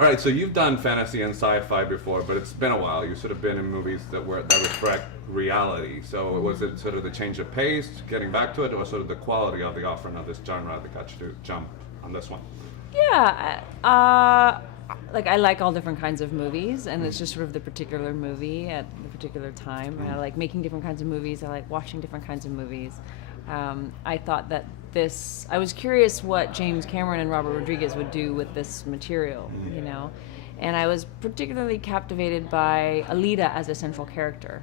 All right, so you've done fantasy and sci-fi before, but it's been a while. You've sort of been in movies that reflect reality. So was it sort of the change of pace, getting back to it, or sort of the quality of the offering of this genre that got you to jump on this one? Yeah, like I like all different kinds of movies, and it's just sort of the particular movie at the particular time. And I like making different kinds of movies. I like watching different kinds of movies. I thought that I was curious what James Cameron and Robert Rodriguez would do with this material, and I was particularly captivated by Alita as a central character.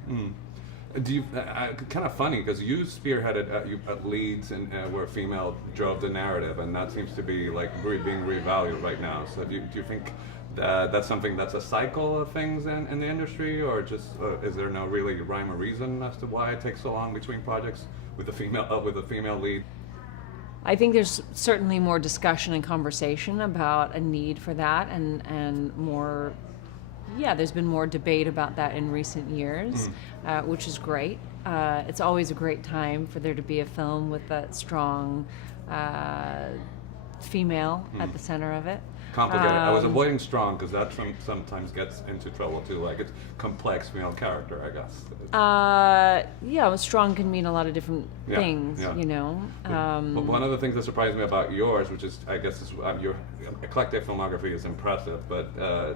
Do you kind of funny because you spearheaded leads and where female drove the narrative, and that seems to be like being revalued right now. So do you think that's something that's a cycle of things in the industry, or just is there no really rhyme or reason as to why it takes so long between projects with a female lead? I think there's certainly more discussion and conversation about a need for that, and more. Yeah, there's been more debate about that in recent years, which is great. It's always a great time for there to be a film with that strong female at the center of it. Complicated. I was avoiding strong because that sometimes gets into trouble too. Like it's complex female character, I guess. Yeah, well, strong can mean a lot of different things, But one of the things that surprised me about yours, which is, I guess, your eclectic filmography is impressive, but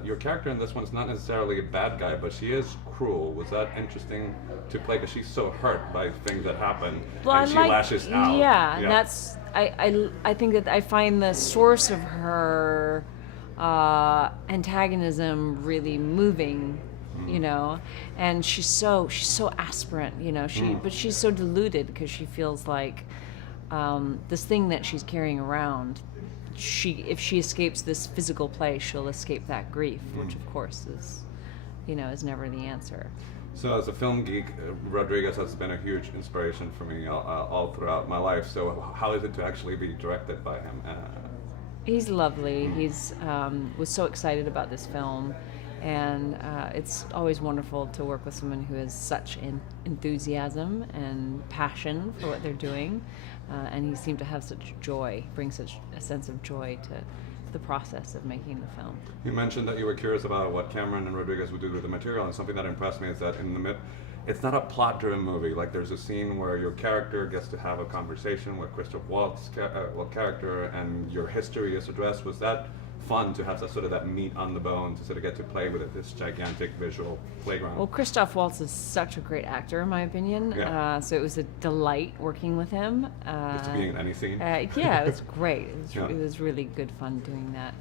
your character in this one's not necessarily a bad guy, but she is cruel. Was that interesting to play? Because she's so hurt by things that happen, and she lashes out. Yeah, and that's. I think that I find the source of her antagonism really moving, and she's so aspirant, but she's so deluded because she feels like this thing that she's carrying around, if she escapes this physical place, she'll escape that grief, which of course is never the answer. So as a film geek, Rodriguez has been a huge inspiration for me all throughout my life. So how is it to actually be directed by him? He's lovely. He's was so excited about this film, and it's always wonderful to work with someone who has such enthusiasm and passion for what they're doing. And he seemed to have such joy, bring such a sense of joy to the process of making the film. You mentioned that you were curious about what Cameron and Rodriguez would do with the material, and something that impressed me is that it's not a plot-driven movie. Like there's a scene where your character gets to have a conversation with Christoph Waltz's character, and your history is addressed. Was that fun to have that meat on the bone to sort of get to play with it, this gigantic visual playground? Well, Christoph Waltz is such a great actor, in my opinion. Yeah. So it was a delight working with him. Just to be in any scene. Yeah, it was great. It was really good fun doing that.